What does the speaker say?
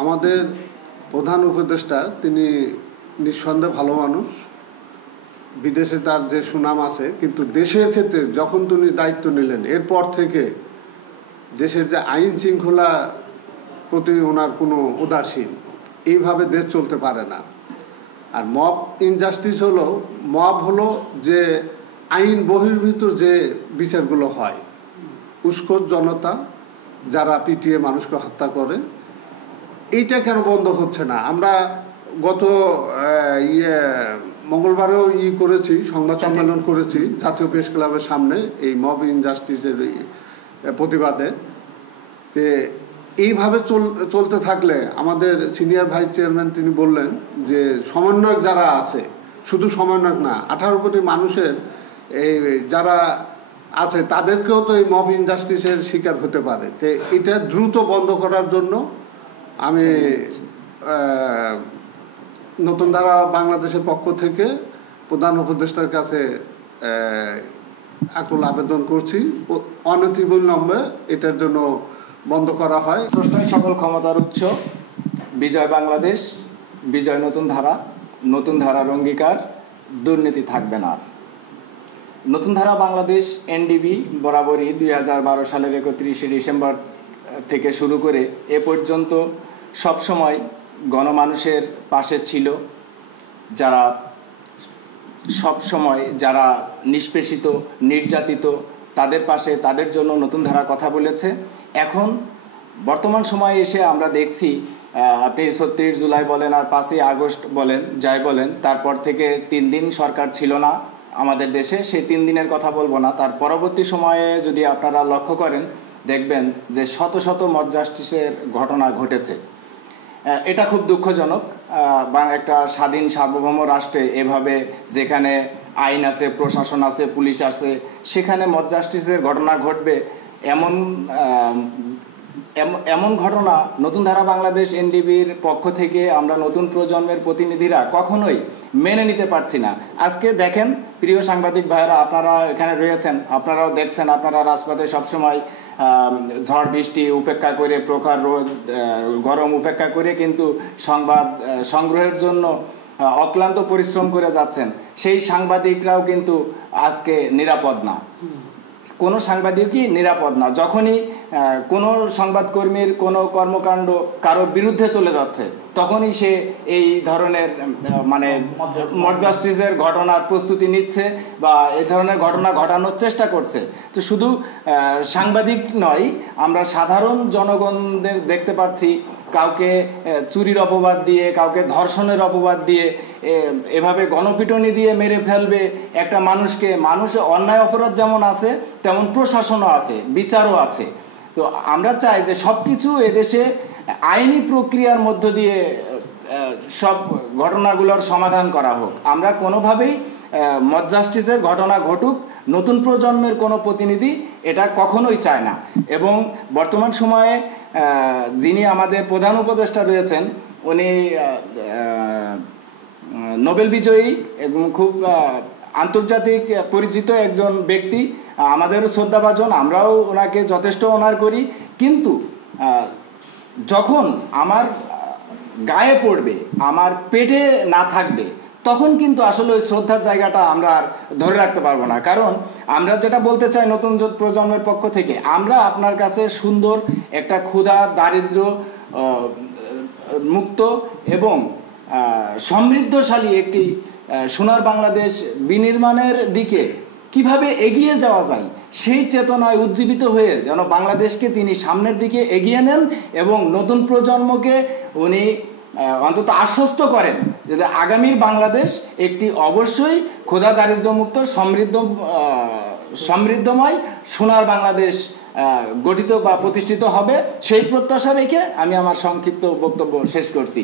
আমাদের প্রধান উপদেষ্টা তিনি নিঃসন্দেহে ভালো মানুষ, বিদেশে তার যে সুনাম আছে, কিন্তু দেশের ক্ষেত্রে যখন তিনি দায়িত্ব নিলেন এরপর থেকে দেশের যে আইন শৃঙ্খলা প্রতি ওনার কোনো উদাসীন, এইভাবে দেশ চলতে পারে না। আর মব ইনজাস্টিস হলো, মব হলো যে আইন বহির্ভূত যে বিচারগুলো হয়, উস্কোর জনতা যারা পিটিয়ে মানুষকে হত্যা করে, এইটা কেন বন্ধ হচ্ছে না? আমরা গত মঙ্গলবারেও করেছি, সংবাদ সম্মেলন করেছি জাতীয় প্রেস ক্লাবের সামনে এই মব ইনজাস্টিসের প্রতিবাদে। যে এইভাবে চলতে থাকলে আমাদের সিনিয়র ভাইস চেয়ারম্যান তিনি বললেন যে সমন্বয়ক যারা আছে, শুধু সমন্বয়ক না, 18 কোটি মানুষের এই যারা আছে তাদেরকেও তো এই মব ইনজাস্টিসের শিকার হতে পারে। তো এটা দ্রুত বন্ধ করার জন্য আমি নতুন ধারা বাংলাদেশের পক্ষ থেকে প্রধান উপদেষ্টার কাছে আকুল আবেদন করছি, অনতিবিলম্বে এটার জন্য বন্ধ করা হয়। স্রষ্টাই সকল ক্ষমতার উৎস, বিজয় বাংলাদেশ, বিজয় নতুন ধারা, নতুন ধারার অঙ্গীকার, দুর্নীতি থাকবে না। নতুন ধারা বাংলাদেশ এনডিবি বরাবরই 2012 সালের 31শে ডিসেম্বর থেকে শুরু করে এ পর্যন্ত সবসময় গণমানুষের পাশে ছিল, যারা সবসময় যারা নিষ্পেষিত, নির্যাতিত, তাদের পাশে, তাদের জন্য নতুন ধারা কথা বলেছে। এখন বর্তমান সময়ে এসে আমরা দেখছি, আপনি 36 জুলাই বলেন আর 5ই আগস্ট বলেন, যাই বলেন, তারপর থেকে 3 দিন সরকার ছিল না আমাদের দেশে। সেই 3 দিনের কথা বলবো না, তার পরবর্তী সময়ে যদি আপনারা লক্ষ্য করেন দেখবেন যে শত শত মব জাস্টিসের ঘটনা ঘটেছে। এটা খুব দুঃখজনক। বা একটা স্বাধীন সার্বভৌম রাষ্ট্রে এভাবে যেখানে আইন আছে, প্রশাসন আছে, পুলিশ আছে, সেখানে মব জাস্টিসের ঘটনা ঘটবে, এমন ঘটনা নতুন ধারা বাংলাদেশ এনডিবির পক্ষ থেকে আমরা নতুন প্রজন্মের প্রতিনিধিরা কখনোই মেনে নিতে পারছি না। আজকে দেখেন প্রিয় সাংবাদিক ভাইয়েরা, আপনারা এখানে রয়েছেন, আপনারাও দেখছেন, আপনারা রাজপথে সবসময় ঝড় বৃষ্টি উপেক্ষা করে, প্রখর রোদ গরম উপেক্ষা করে কিন্তু সংবাদ সংগ্রহের জন্য অক্লান্ত পরিশ্রম করে যাচ্ছেন। সেই সাংবাদিকরাও কিন্তু আজকে নিরাপদ না, কোনো সাংবাদিকই নিরাপদ না। যখনই কোনো সংবাদকর্মীর কোনো কর্মকাণ্ড কারো বিরুদ্ধে চলে যাচ্ছে, তখনই সে এই ধরনের মব জাস্টিসের ঘটনার প্রস্তুতি নিচ্ছে বা এই ধরনের ঘটনা ঘটানোর চেষ্টা করছে। তো শুধু সাংবাদিক নয়, আমরা সাধারণ জনগণদের দেখতে পাচ্ছি কাউকে চুরির অপবাদ দিয়ে, কাউকে ধর্ষণের অপবাদ দিয়ে, এভাবে গণপিটুনি দিয়ে মেরে ফেলবে একটা মানুষকে। মানুষের অন্যায় অপরাধ যেমন আছে, তেমন প্রশাসনও আছে, বিচারও আছে। তো আমরা চাই যে সব কিছু এদেশে আইনি প্রক্রিয়ার মধ্য দিয়ে সব ঘটনাগুলোর সমাধান করা হোক। আমরা কোনোভাবেই মব জাস্টিসের ঘটনা ঘটুক নতুন প্রজন্মের কোনো প্রতিনিধি এটা কখনোই চায় না। এবং বর্তমান সময়ে যিনি আমাদের প্রধান উপদেষ্টা রয়েছেন, উনি নোবেল বিজয়ী এবং খুব আন্তর্জাতিক পরিচিত একজন ব্যক্তি, আমাদের শ্রদ্ধাভাজন, আমরাও ওনাকে যথেষ্ট অনার করি। কিন্তু যখন আমার গায়ে পড়বে, আমার পেটে না থাকবে, তখন কিন্তু আসলে ওই শ্রদ্ধার জায়গাটা আমরা আর ধরে রাখতে পারবো না। কারণ আমরা যেটা বলতে চাই নতুন প্রজন্মের পক্ষ থেকে, আমরা আপনার কাছে সুন্দর একটা ক্ষুধা দারিদ্র মুক্ত এবং সমৃদ্ধশালী একটি সোনার বাংলাদেশ বিনির্মাণের দিকে কিভাবে এগিয়ে যাওয়া যায়, সেই চেতনায় উজ্জীবিত হয়ে যেন বাংলাদেশকে তিনি সামনের দিকে এগিয়ে নেন এবং নতুন প্রজন্মকে উনি অন্তত আশ্বস্ত করেন যে আগামীর বাংলাদেশ একটি অবশ্যই ক্ষুধা দারিদ্র্যমুক্ত সমৃদ্ধময় সোনার বাংলাদেশ গঠিত বা প্রতিষ্ঠিত হবে। সেই প্রত্যাশা রেখে আমি আমার সংক্ষিপ্ত বক্তব্য শেষ করছি।